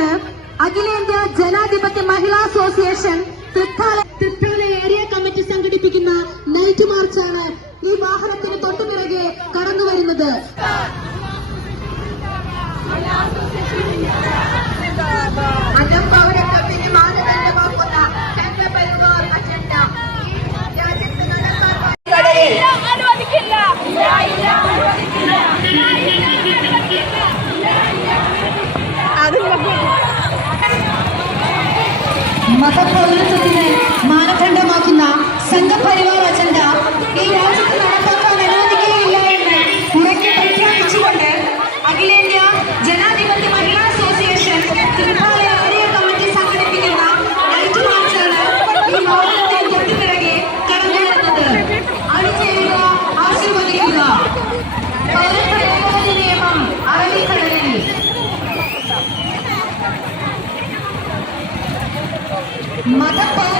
കൊണ്ട് അഖിലേന്ത്യാ ജനാധിപത്യ മഹിളാ അസോസിയേഷൻ തൃത്താല ഏരിയ കമ്മിറ്റി സംഘടിപ്പിക്കുന്ന നൈറ്റ് മാർച്ചാണ് ഈ വാഹനത്തിന് തൊട്ടുപിറകെ കടന്നുവരുന്നത്. Mata tá Atlântica Motherfucker!